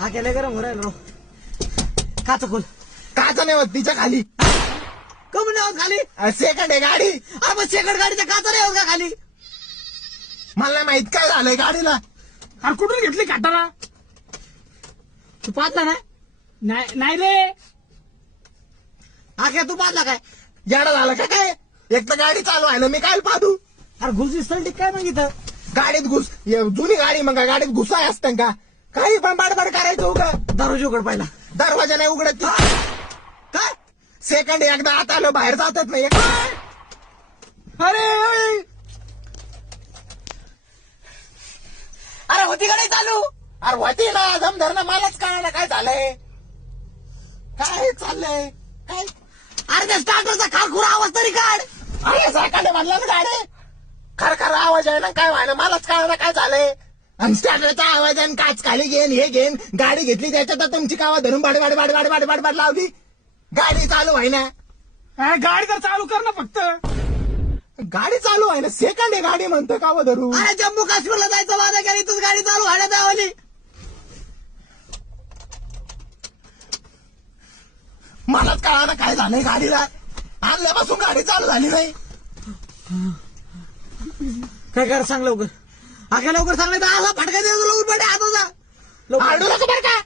हा केलं गरम हो राहिलो काच खोल काचा नाही होत तिच्या खाली कमी नाही होत खाली सेकंड आहे गाडी मग सेकंड गाडीच्या काचा नाही होत का खाली मला नाही माहित काय झालंय गाडीला. अरे कुठून घेतली काटाला तू पाहतला ना नाही रे हा काय तू पाहतला काय येडा झाला का काय. एक तर गाडी चालू आहे ना मी काय पाहू. अरे घुस दिसत काय मग इथं गाडीत घुस जुनी गाडी मग गाडीत घुसाय असतं का काही पण बाडबाड करायचं हो का. दरवाजा उघड पाहिला दरवाजा नाही उघडत काय सेकंड एकदा आत आलं बाहेर जातात नाही. अरे अरे होती गाडी चालू अरे होती ना जमधर ना मलाच कळायला काय झालंय काय चाललंय काय. अरे त्या स्टार्टरचा खारखुरा आवाज तरी काढ अरे सेकंड म्हणला ना गाडी खर आवाज आहे ना काय व्हायला मलाच कळायला काय झालंय. आणि स्टार्टरचा आवाज आहे काच खाली घेन हे घेन गाडी घेतली त्याच्यात तुमची कावा धरून बाड लावली गाडी चालू आहे ना. गाडी तर चालू कर ना फक्त. गाडी चालू आहे ना सेकंड आहे गाडी म्हणतो कावा धरू. अरे जम्मू काश्मीरला जायचं वादा केली तूच गाडी चालू हाण्यात आवली मलाच कळायला काय झालंय गाडीला आणल्यापासून गाडी चालू झाली नाही. काय कर सांग लवकर आख्या लवकर सांगलं तर असा फटका देतो लवकर बेटे आता जा आडू नका बरं का.